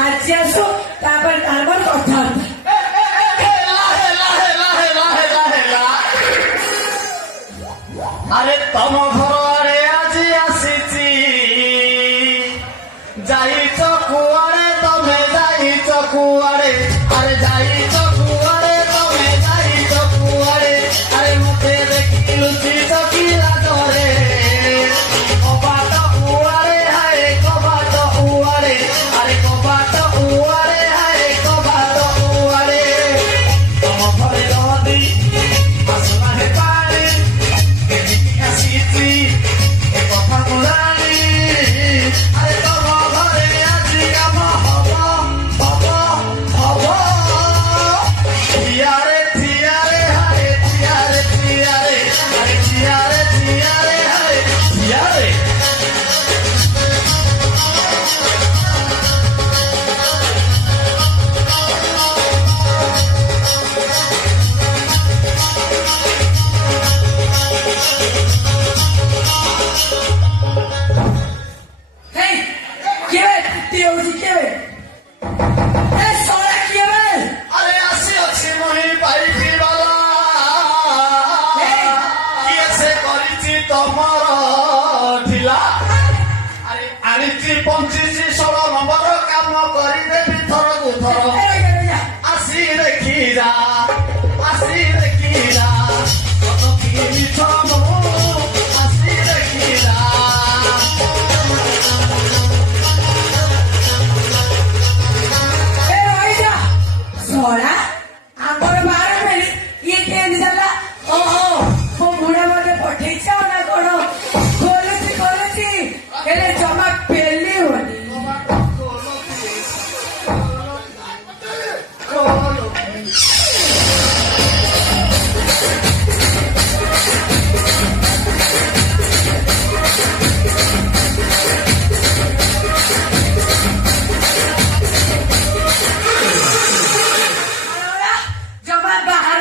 ଆଜି ଆସୁ ତାପରେ ତାଙ୍କର କଥାବାର୍ତ୍ତା। আরে তম ঘর আরে আজি আসিছি যাইছ কুয়ারে তমে যাইছ কুয়ারে আরে যাইছ কুয়ারে তমে যাইছ কুয়ারে আরে মতে দেখি লুচিছ কি লাজরে কবাট উয়ারে হায় কবাট উয়ারে আরে কবাট উয়ারে হায় কবাট উয়ারে তম ঘরে নদী আসনা হে পানি আসিছি এ কথা বলানি আরে তম ঘরে আজি কাম হব হব হব থিয়ারে থিয়ারে হায় থিয়ারে থিয়ারে আরে থিয়ারে থিয়ারে হায় থিয়ারে Hey, ¿qué ves? Tío, ¿qué ves? ¡Eso ahora qué ves! আরে আসি অছি মহি পাইপি বালা কিয়ে সে করিছি তমর ঢিলা আরে আনিছি 25 নম্বর কাম করিদেবি থরকু থর আসি দেখি যা আসি দেখি যা কত কি মিছ আসি দেখি যা Sola, ahora बाहर में ये केंद्र चला ओहो वो बुढ़ा वाले पठेचा ना करो कॉलेज एले जमा पेली होनी जमा बाहर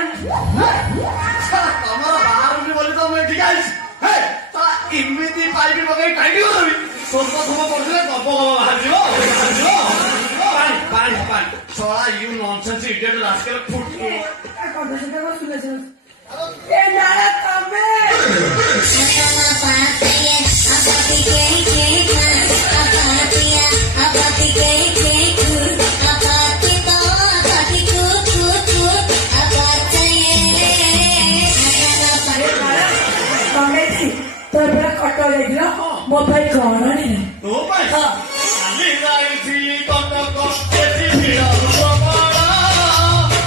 ତମର ବାହାରୁନି ବୋଲି ତ ମୁଁ ଏଠିକି ଆଇଛି ହେ ତା ଏମିତି ପାଇପି ପକେଇ ଟାଇଟି କରିବି ସ୍ୱର୍ଗ ଧୂମ କରୁଥିଲେ ଗପ ଗପ ବାହାରିଯିବ ପାଣି ପାଣି ପାଣି ଛଳା you nonsense idiot rascal foot ए नारा तमे तो बड़ा कटो लेगिला मोबाइल कौन नहीं ତୋ ପାଇଁ କାଲି ଯାଇଥିଲି କଟକ ସେଠି ଭିଡ଼ ପ୍ରବଳ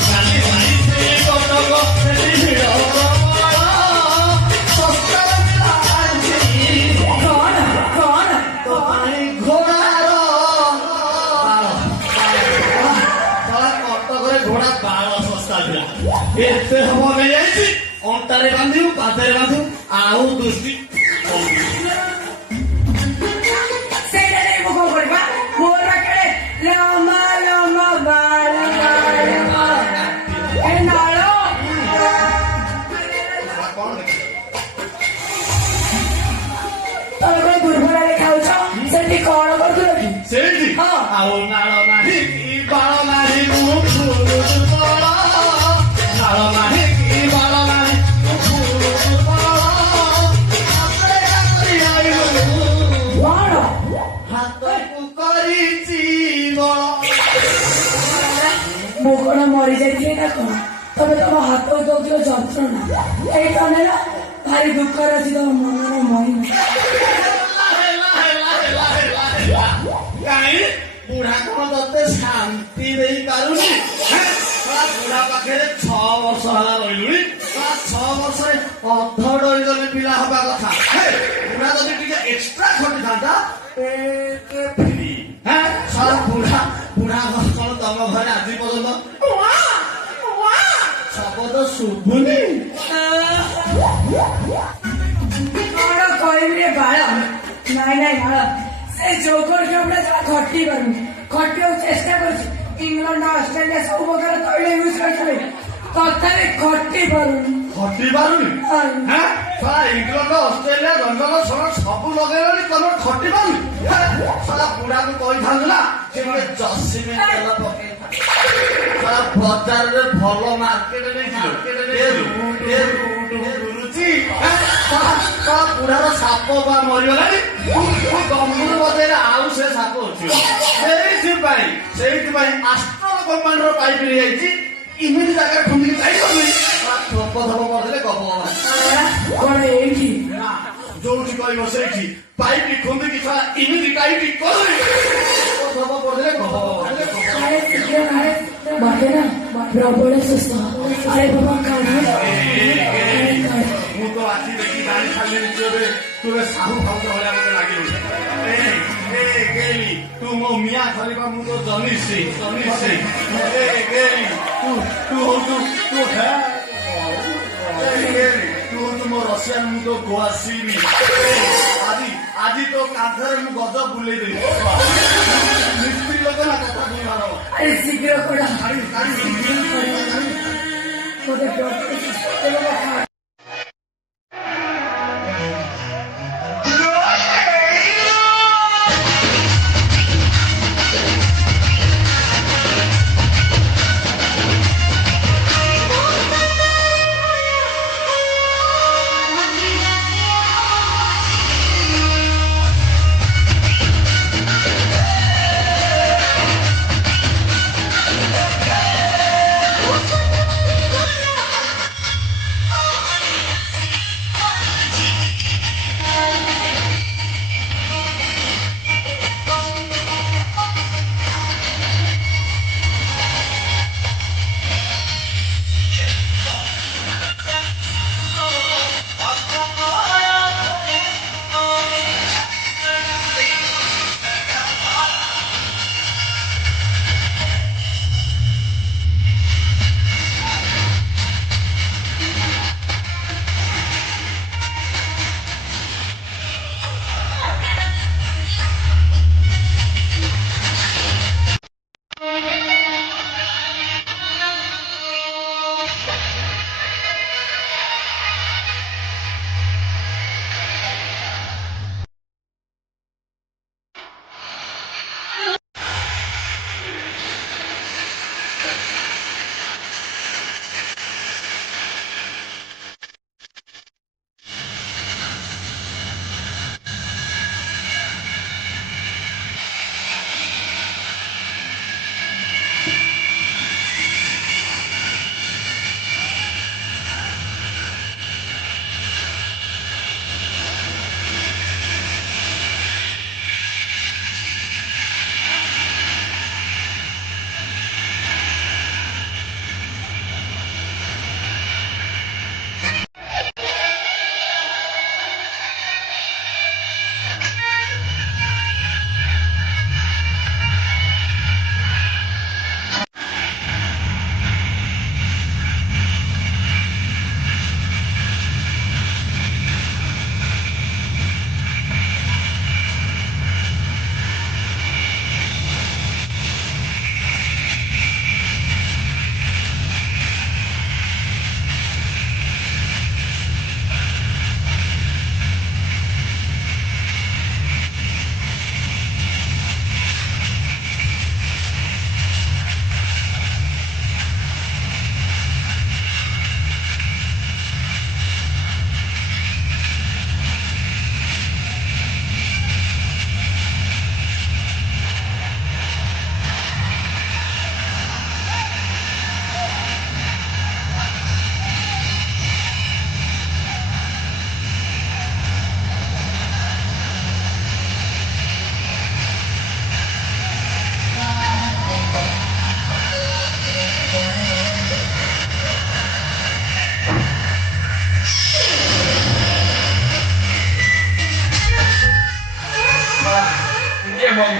କାଲି ଯାଇଥିଲି କଟକ ସେଠି ଭିଡ଼ ପ୍ରବଳ ଶସ୍ତାରେ ମିଳା ଆଣିଛି कौन ତୋ ପାଇଁ ଘୋଡ଼ାର କଟକରେ ଘୋଡ଼ା ବାଳ ଶସ୍ତା ଥିଲା ଏତେ ହବ ନେଇଯାଇଛି ଅଣ୍ଟାରେ ବାନ୍ଧିବୁ ପାଦରେ ବାନ୍ଧିବୁ ଆଉ ଦୃଷ୍ଟି ସେଇଟା ନେଇ ମୁଁ କଣ କରିବା ମୋର ପାଖରେ ଲମ୍ବା ଲମ୍ବା ବାଳ ଏ ନାଳ ତମେ କଣ ଦୁର୍ବଳରେ ଖାଉଛ ସେଠି କଣ କରୁଥିଲ କି ସେଇଠି ହଁ। ଆଉ ନାଳ ନାହିଁ କି ବାଳ ନାହିଁ ମୁଁ ଦୁର୍ବଳ ନାଳ ନାହିଁ କି ବାଳ ନାହିଁ ମୁଁ ଦୁର୍ବଳ କଣ ହାତକୁ କରିଛି ବଳ ମୁଁ କଣ ମରିଯାଇଥିଲି ନା କଣ ତମେ ତମ ହାତକୁ ଦଉଥିଲ ଯନ୍ତ୍ରଣା ଏଇଟା ନେଲା ଭାରି ଦୁଃଖର ଅଛି ତମ ମନର ମହିମା କାହିଁ ବୁଢା କଣ ତତେ ଶାନ୍ତି ଦେଇ ପାରୁନି ବୁଢା ପାଖରେ 6 ବର୍ଷ ହେଲା ରହିଲୁଣି 6 ବର୍ଷରେ ଅଧ ଡରିଗଲେ ପିଲା ହବା କଥା ବୁଢା ଯଦି ଟିକେ ଏକ୍ସଟ୍ରା ଖଟିଥାନ୍ତା ଫ୍ରି ବୁଢା ବୁଢା କଣ ତମ ଘରେ ଆଜି ପର୍ଯ୍ୟନ୍ତ ଶବଦ ଶୁଭୁନି କଣ କହିବି ରେ ବାଳ ନାଇଁ ନାଇଁ ବାଳ ସେ ଯୋଗର ଜମଟା ଯାହା ଘଟି ପାରୁନି ଘଟିବାକୁ ଚେଷ୍ଟା କରୁଛି ଇଂଲଣ୍ଡ ଅଷ୍ଟ୍ରେଲିଆ ସବୁ ପ୍ରକାର ତୈଳ ୟୁଜ କରିଥିଲେ ତଥାପି ଘଟି ପାରୁନି ଖଟି ପାରୁନି ଇଂଲଣ୍ଡ ଅଷ୍ଟ୍ରେଲିଆ ଲଣ୍ଡନ ସବୁ ଲଗେଇଲାଣି ତମେ ଖଟି ପାରୁନି ସାରା ବୁଢାକୁ କହିଥାନ୍ତୁ ନା ସେ ଗୋଟେ ଜସିମି ତେଲ ପକେଇ ବଜାରରେ ଭଲ ମାର୍କେଟ ନେଇଛି ବୁଢାର ସାପ ବା ମରିଗଲାଣି ଗମ୍ଭୀର ବଜାରରେ ଆଉ ସେ ସାପ ଅଛି ସେଇଥିପାଇଁ ଆଷ୍ଟ୍ରଲ କମ୍ପାନୀର ପାଇପ ନେଇଯାଇଛି ଇମିତି ଜାଗା ଖୁନ୍ଦିକି ଯାଇପାରୁନି ଥପ ଥପ କରିଦେଲେ ଗପ କଣ ଏଇଠି ଯୋଉଠି କହିବ ସେଇଠି ପାଇପ ଖୁନ୍ଦିକି ଇମିତି ଟାଇଟ୍ କରିଦେଲେ ଥପ କରିଦେଲେ ଗପ ବାଟେ ନା ପ୍ରବଳ ସୁସ୍ଥ ଆରେ ବାବା ମୁଁ ତ ଆଜି ଦେଖି ଜାଣି ସାରିଲିଣି ତୁ ସାହୁ ଭାଉଜ ଭଳିଆ ମତେ ଲାଗିଲୁ ତୁ ମୋ ମିଆଁ ଖଲିଫା ମୁଁ ତ ଜନିସି ତୁ ହଉଛୁ ମୋ ରସିଆନ ମୁଁ ତ ଗୋଆ ସିନି ଆଜି ତୋ କାନ୍ଥରେ ମୁଁ ଗଜ ବୁଲେଇଦେଲି ମିସ୍ତ୍ରୀ ଲୋକ ନା କଥା ବୁଝିବାର ଆରେ ଶୀଘ୍ର କର ମୋତେ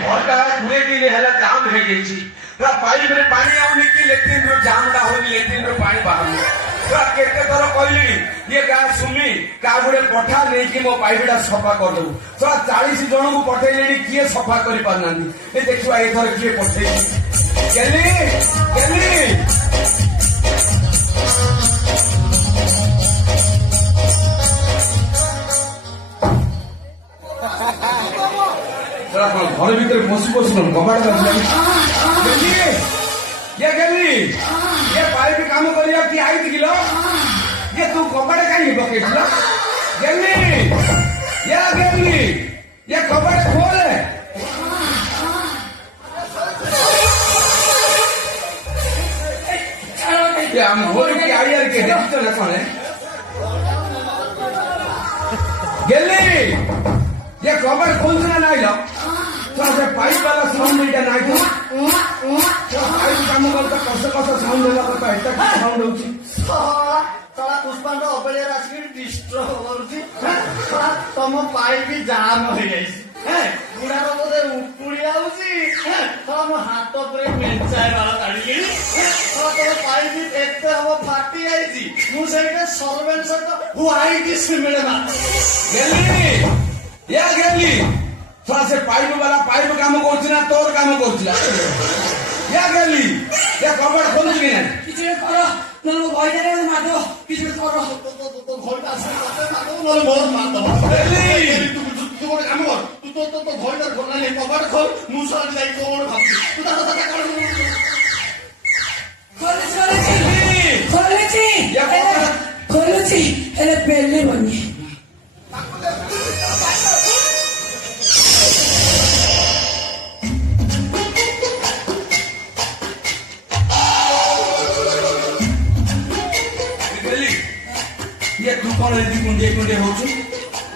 ଘରଟା 20 ଦିନ ହେଲା ଜାମ୍ ହେଇଯାଇଛି। ପାଇପରେ ପାଣି ଆଉନି କି ଲେଟ୍ରିନ୍ରୁ ଜାମ୍ଟା ହଉନି, ଲେଟ୍ରିନ୍ରୁ ପାଣି ବାହାରୁନି। କେତେ ଥର କହିଲିଣି ଇଏ ଗାଁ ସୁମି କାହା ଗୋଟେ ପଠା ନେଇକି ମୋ ପାଇପଟା ସଫା କରିଦବୁ। 40 ଜଣଙ୍କୁ ପଠେଇଲେଣି, କିଏ ସଫା କରିପାରୁନାହାନ୍ତି। ଏ ଦେଖିବା ଏଥର କିଏ ପଠେଇଛି। ଗେଲି তোরা কোন ঘরের ভিতরে পশু পশু কবাট গেলি ये पाइप काम करिया कि आई दिल ये तू कबाड़ कहीं पकेल गेली ये कबाड़ खोल ये हम बोल के आई यार के तो ना कौन है गेली ये कबाड़ खोलना नहीं लो तो से पाइप वाला साउंड नहीं ना तो पाइप काम करता कस साउंड होला तो एटा साउंड होची ତଳା ପୁଷ୍ପାଣ୍ଡ ଅପେକ୍ଷାରେ ଆସିକି ଡିଷ୍ଟ୍ରବ କରୁଛି ତମ ପାଇପ୍ ବି ଜାମ୍ ହେଇଯାଇଛି ଗୁଡାକ ବୋଧେ ଉକୁଳି ଯାଉଛି ତମ ହାତ ଉପରେ ମେଞ୍ଚାଏ ବାଳ କାଢିକିରି ତମ ପାଇପ୍ ଏତେ ହବ ଫାଟି ଯାଇଛି ମୁଁ ସେଇଟା ସର୍ଭେଣ୍ଟ ସହିତ ହ୍ୱାଇଟ୍ ସିମେଣ୍ଟ गेली थोड़ा से पाइप वाला पाइप काम करछि ना तोर काम करछि या गेली ये कबाड़ खोल कि ना কিছু করো নলো ভয়দারে মারো কিছু করো তো ঘরটা আসলে কত মারো নলে মোর মারদব তুই ଗୋଟେ କାମ କର ତୁ ତ ଘରଟା ଖୋଲା ନାହିଁ କବାଟ ଖୋଲ ମୁଁ ସହ ଯାଇ କୋଣ ଭାବୁଛି ତୁ ତା କଥା କଣ ଖୋଲୁଛି ହେଲେ ପେଲିବନି ये तू कौन है कुंडे कुंडे होछु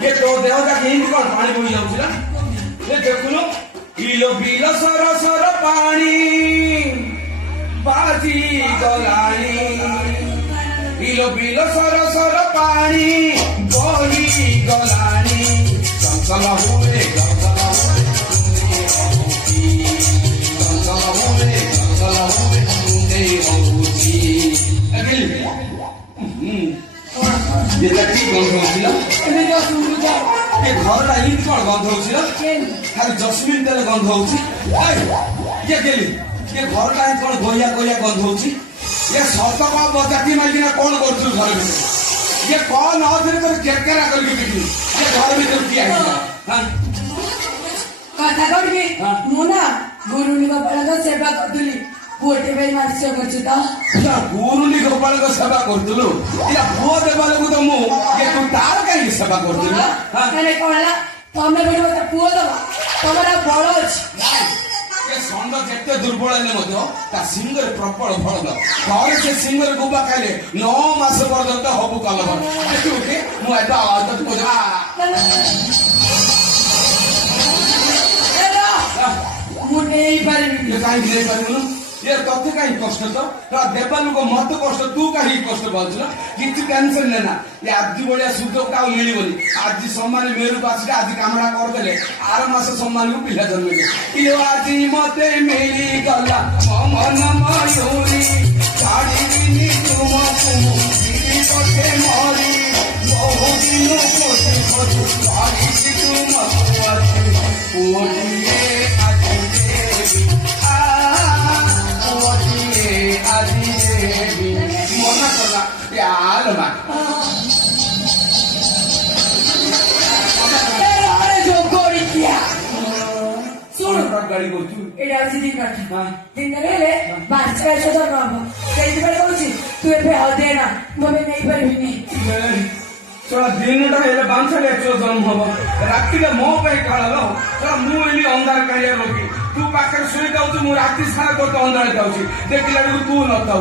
ये तो देह जा केन कौन पानी बोई जाउछि ना ये देखुनो इलो बिलो सर सर पानी बाजी गलानी इलो बिलो सर सर पानी बोही गलानी संसल हुए ये लड़की गंध होছিল ये घर इन कौन गंध होছিল खाली जस्मिन तेल गंध होछि ये गेली ये घर इन कौन गोया गोया गंध होछि ये सत का बजाती माइना कौन करछु घर में ये कौन आधे कर केकेरा करके बिकी ये घर में तो किया हां কথা কইবি মোনা গুরুনি বাপার সেবা করতুলি পুଅଟେ ପାଇଁ ମାର୍ଚ୍ଚ କରୁଛୁ ତ ଗୁରୁନି ଗୋପାଳଙ୍କ ସେବା କରୁଥିଲୁ ଇରା ପୁଅ ଦେବାలకు ତ ମୁଁ ତୁ ତାର କାହିଁକି ସେବା କରୁଥିଲୁ ମାନେ କଣ ହେଲା ତମେ ବି ମତେ ପୁଅ ଦବ ତମର ବଳ ଅଛି ଏ ଷଣ୍ଢ ଯେତେ ଦୁର୍ବଳ ହେଲେ ମଧ୍ୟ ତା ସିଂହରେ ପ୍ରବଳ ଫଳ ଦବ ଘରେ ସେ ସିଂହରେ ଗୁବା ଖାଇଲେ 9 ମାସ ପର୍ଯ୍ୟନ୍ତ ହବୁ କଲବ ଦେଖିବୁ କି ମୁଁ ଏଟା ତତେ ବୁଝା ମୁଁ ନେଇପାରିବିନି କାହିଁକି ନେଇପାରିବୁନୁ ये तथ्य कहीं कष्ट तो देवा लोक मत कष्ट तू कहीं कष्ट पाचु ना किसी टेंशन लेना ये आज भाया सुजोग का मिलबनी आज सम्मान मेरू पास आज कामड़ा करदे आर मास सम्मान को पिला जन्म ये आज मत मिली गला मन मयूरी छाड़ी तुमको पटे मरी बहु दिन मना करला यार मा गाड़ी करछु ଏଇଟା ଅଛି ଦିନଟା ଦିନରେ ହେଲେ ମାର୍ଚ୍ଚ 22 ହବ ସେଇଥିପାଇଁ କହୁଛି ତୁ ଏବେ ଅଧେ ନା ମୁଁ ଏବେ ନେଇପାରିବିନି थोड़ा दिन बांसले जन्म हम राति मो काल मु अंधार कहीं रोगी तू पाखे शुई जाऊँ मुझे राति सारा तो अंधार जाऊँगी देखला तू न था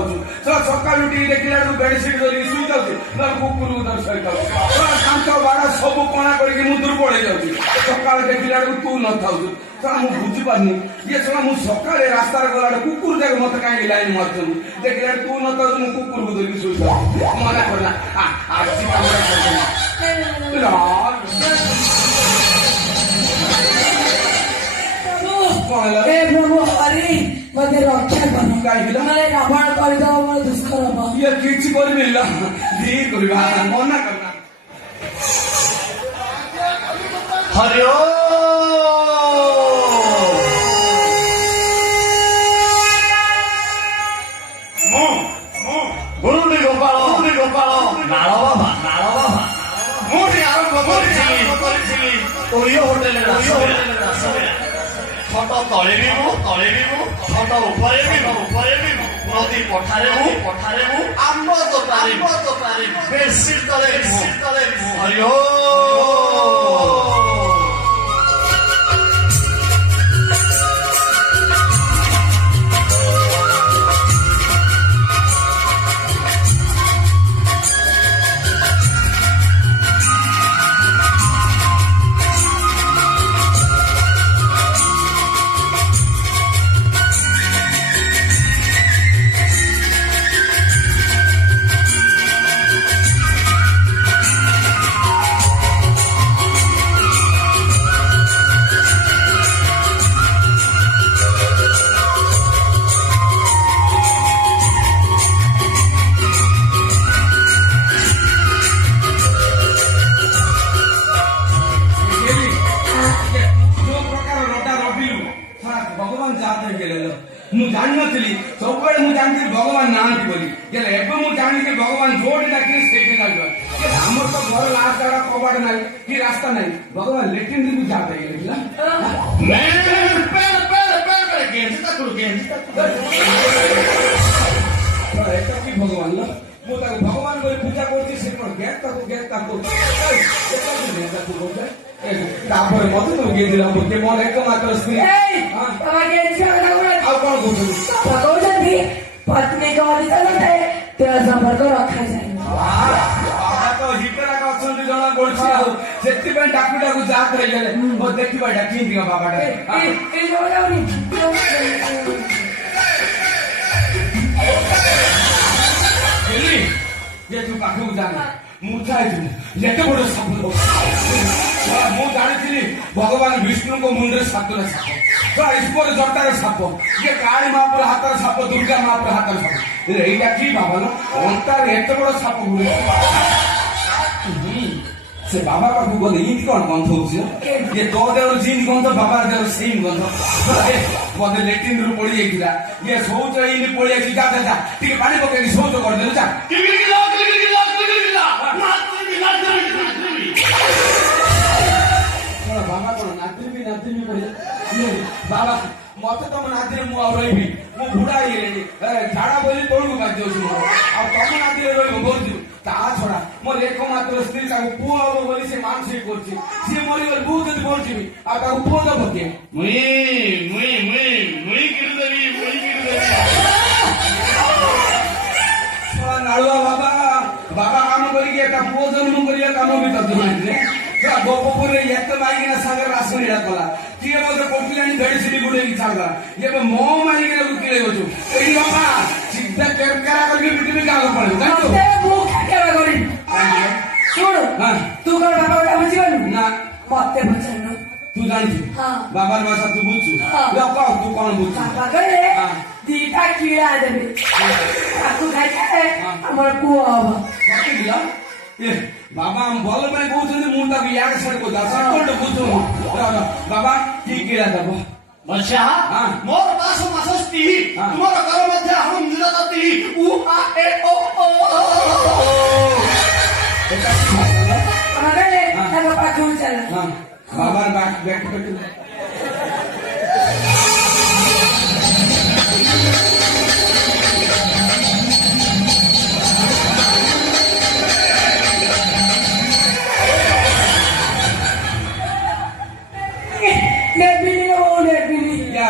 सका देखला बेडसीट धरिक शुई जाऊँ कुकुर शुई जाऊँ कांथ बाड़ सब कणा कर दुर्बल हो जाऊँ सका देखला तू न था मुझे बुझीपारनी ये सुना मुझे सका रास्ता गला कुकुर जाक मत कहीं लाइन मार्चन देखला तू न था कुकुर को धरिक शुई जाऊँ मना करना आज हे प्रभु हरि मते रक्षा कर ମାନେ ରାବଣ କରିଦବ ମୋର ଦୁଷ୍କର୍ମ ये କିଛି କରିବିಲ್ಲ ଦି କରିବା ମନା କରନା हरि ओम गुरुनी गोपाल नाଳ ବାବା ମୁଁ ଆରମ୍ଭ କରିଥିଲି ଓରିଓ ହୋଟେଲରେ ଫଟୋ ତଳେ ବି ମୁଁ ଫଟୋ ଉପରେ ବି ମୁଁ ନଦୀ ପଠାରେ ମୁଁ ଆମ୍ବ ତୋଟାରେ ବେଶୀ ତଳେ ମୁଁ ହରିଓ ମୁଁ ଜାଣିନଥିଲି ସବୁବେଳେ ମୁଁ ଜାଣିଥିଲି ଭଗବାନ ନାହାନ୍ତି ବୋଲି ହେଲେ ଏବେ ମୁଁ ଜାଣିଲି ଭଗବାନ ଯୋଉଠି ଡାକିଲେ ସେଇଠି ଲାଗିବ ଆମର ତ ଘର ଲାଷ୍ଟ ଆଡା କବାଟ ନାହିଁ କି ରାସ୍ତା ନାହିଁ ଭଗବାନ ଲେଟ୍ରିନ୍ ବି ଯାହା ହେଇଗଲା এটা কি ভগবান না ମୁଁ ତାକୁ ଭଗବାନ ବୋଲି ପୂଜା କରୁଛି ସେ କଣ ଗେଟ୍ ତାକୁ ତାପରେ ମତେ ତ ଗେଦିଲା ମୋତେ ମୋର ଏକମାତ୍ର ସ୍ତ୍ରୀ ଆଉ କଣ କହୁଛନ୍ତି କହୁଛନ୍ତି ପତ୍ନୀଙ୍କ ଅଧିକାର ଥାଏ ତେଣୁ ସମ୍ପର୍କ ରଖାଯାଏ ବାବା ତ ହିଟର ଅଛନ୍ତି ଜଣା ପଡୁଛି ଆଉ ସେଥିପାଇଁ ଡାକୁ ଯାହା କରିଗଲେ ଓ ଦେଖିବା ଏଇଟା କେମିତି ବାବାଟା ତୁ ପାଖକୁ ଜାଣି ମୁଁ ଚାହିଁଥିଲି ଏତେ ବଡ ସାପ ମୁଁ ଜାଣିଥିଲି ଭଗବାନ ବିଷ୍ଣୁଙ୍କ ମୁଣ୍ଡରେ ସାତଟା ସାପ ଈଶ୍ୱର ଜଟାର ସାପ ଇଏ କାଳୀ ମାପୁର ହାତର ସାପ ଦୁର୍ଗା ମାପୁର ହାତର ସାପ ଏଇଟା କି ଭାବନ ଅଣ୍ଟାରେ ଏତେ ବଡ ସାପ ସେ ବାବା ପାଖକୁ ଗଲେ ଇନ୍ତି କଣ ଗନ୍ଧ ହଉଛି ଇଏ ତୋ ଦେହର ଯେମିତି ଗନ୍ଧ ବାବାର ଦେହର ସେମ୍ ଗନ୍ଧ ବୋଧେ ଲେଟ୍ରିନ୍ ରୁ ପଡି ଯାଇଥିଲା ଇଏ ଶୌଚ ଇନ୍ତି ପଡି ଯାଇଛି ଯା ଟିକେ ପାଣି ପକେଇକି ଶୌଚ କରିଦେଲୁ ଯା ବାବା କଣ ନାତିବି ପଡିଲା ବାବା ମତେ ତମ ନାତିରେ ମୁଁ ଆଉ ରହିବି ମୁଁ ବୁଢା ହେଇଗଲିଣି ଝାଡା ବୋଲି ତଳକୁ ବାଜି ଯାଉଛି ମୋର ଆଉ ତମ ନାତିରେ ରହିବ କହୁଛୁ ତା ଛଡା ମୋର ଏକମାତ୍ର ସ୍ତ୍ରୀ ତାକୁ ପୁଅ ହବ ବୋଲି ସେ ମାନସିକ କରୁଛି ସିଏ ମରିଗଲେ ମୁଁ ଯଦି ବଞ୍ଚିବି ଆଉ ତାକୁ ପୁଅ ଦବ କିଏ ନାଳୁଆ ବାବା କାମ କରିକି ଏକା ପୁଅ ଜନ୍ମ କରିବା କାମ ବି ତତେ ମାଇଥିଲେ ଗୋପପୁରରେ ଏତେ ମାଇକିନା ସାଙ୍ଗରେ ରାସନୀଟା କଲା କିଏ ମତେ ପଟିଲାଣି ମେଡିସିନ ଗୁଡେଇକି ଛାଡିଲା ଏବେ ମୋ ମାଇକିନା କିଳେ ଅଛୁ ଏଇ ବାବା ସିଧା କେରକେରା କରିକି ପିଟିବି କାହାକୁ ପଡିବ ଶୁଣୁ ତୁ କଣ ବାବା କଥା ବୁଝିଗଲୁ ନା ମତେ ପଚାରୁନୁ ତୁ ଜାଣିଛୁ ବାବାର ଭାଷା ତୁ ବୁଝଛୁ ତୁ କଣ ବୁଝଛୁ ବାବା କହିଲେ ଦିଟା କିଳା ଦେବେ ତାକୁ ଖାଇଲେ ଆମର ପୁଅ ହବ ବାବା ଭଲ ପାଇଁ କହୁଛନ୍ତି ମୁଁ ତାକୁ ଇଆଡେ ସିଆଡେ କହୁଛି ବୁଝୁନୁ ବାବା କି କିଳା ଦବ ମୋର ଦାସ ମାସସ୍ତି ତୁମର ଘର ମଧ୍ୟ ଅହଂ ଦତି ତାଙ୍କ ପାଖକୁ ଚାଲ ବାବାର ବ୍ୟାକ୍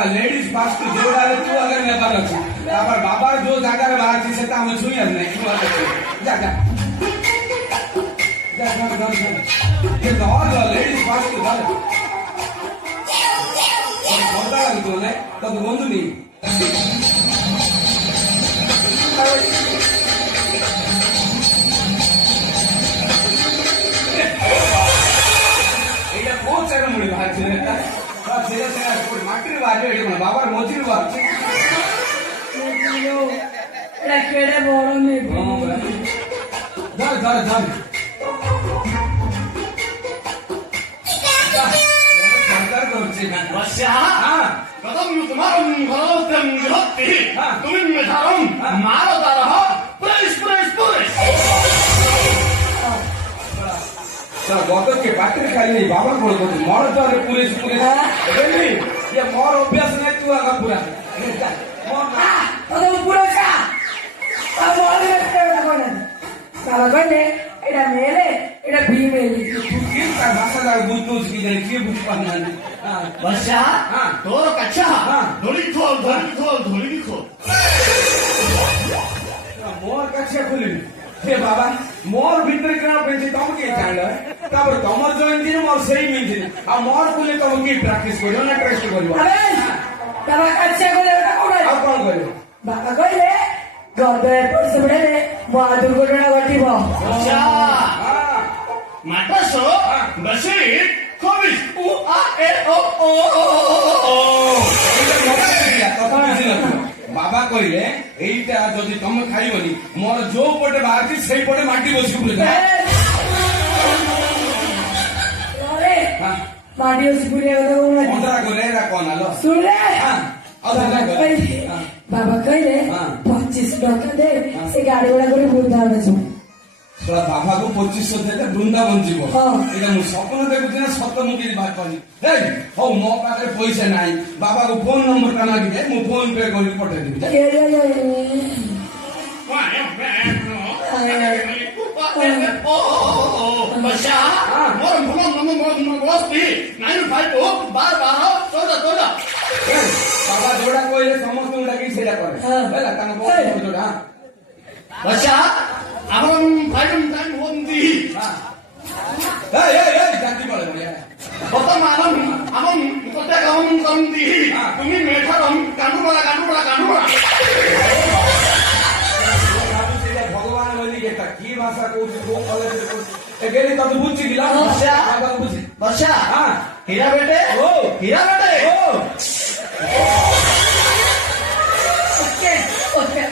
लेडीज फास्ट जोड़ा तू अगर नेबार अच्छी तापर बाबार जो जागा रे बाहर से ता हम छुई आज नहीं तू जा ये और लेडीज फास्ट जोड़ा बोलता है तो ने तो बंधु नहीं এটা কোন জায়গা মুড়ি বাহার ছিল মাটির বাজে বাবার মজির বাজছে কেড়ে বড় মেয়ে গতকে বাতিল খাইনি বাবা বড় কথা মর তো পুলিশ ये मोर अभ्यास नहीं तू आगा पूरा मोर ना ତୋତେ ମୁଁ ପୁରା ଚା ଆଉ ମଳି କଣ ତାର କହିଲେ ଏଇଟା ମେଲେ ଏଇଟା ଫିମେଲ किम का भाषा का बुद्धू की जाने की बुझ पाना बच्चा हाँ। तोर कच्चा हाँ। धोली खोल मोर कच्छा खुली हे बाबा मोर भीतर केना पेंची तम के जान तापर तमर जो इंजिन मोर सही इंजिन आ मोर कुले तम की प्रैक्टिस करियो ना टेस्ट करियो ଆବେ ତାର କାଛିଆ କହିଲେ ଏଟା କଣ ଆଉ କଣ करियो ବାପା କହିଲେ ଗଦ ଏପଟ ସେପଟେ ମହା ଦୁର୍ଘଟଣା ଘଟିବ बच्चा हां माटसो बसी खोबिस उ आ ए ओ ओ बाबा कहले एइटा जदि तम खाइबनी मोर जो पटे बाहर सेई पटे माटी बसी पुले अरे हां माटी ଅଛି ପୁରିଆ କଥା କହୁନା पंद्रह को रेरा कौन आलो ଶୁଣିଲେ हां ଆଉ ବାବା ସେଟା କହିଲେ ବାବା କହିଲେ ହଁ। 25 ଟଙ୍କା ଦେ ସେ ଗାଡି ଭଡା କରି ବୃନ୍ଦାବନ ଯିବୁ তোরা বাবাকে 2500 দেলে বৃন্দাবন জীব হ্যাঁ। এটা মু স্বপ্ন দেখুছি না সত্য মু কিছু ভাব পারি এই হও মো পাখে পয়সা নাই বাবাকে ফোন নম্বর টা মাগি দে মু ফোন পে করে পঠাই দেবি যা। बच्चा हाँ। मोर बॉस भी 952 12 এই, বাবা जोड़ा কইলে সমস্ত ডাকি সেটা করে হ্যাঁ। বেলা তাঙ্গ বড় जोड़ा बच्चा আমার ভাইম টাইম হন্দি এই এই এই জাতি বলে বলে প্রথম আমার কোটা গাউন কন্দি হ্যাঁ। তুমি মেঠারম কানুবলা ভগবান বলি এটা কি ভাষা কইছি কোন কলেজে কইছি এগেলি তো বুঝছি গিলা বচ্চা বাবা বুঝছি बच्चा হ্যাঁ हीरा बेटे ও हीरा बेटे ও ओके ओके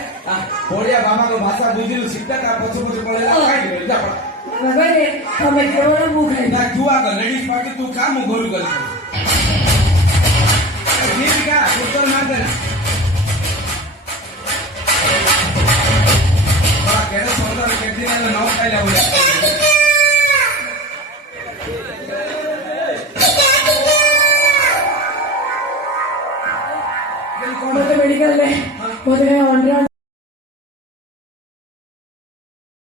বড়িয়া বাবাকে ভাষা বুঝিলু শিখতা তা পছে পছে পড়েলা কাই গেল যা পড়া ବାବା କହିଲେ ତମେ କେବଳ ମୁଁ ଖାଇବି ना तू आग लेडीज पार्टी तू काम घोरू कर ठीक का उत्तर मार देना बा केरे सुंदर केटी ने नौ खाइला बोला ମୋତେ ମେଡିକାଲରେ ମୋତେ ଅଣ୍ଡା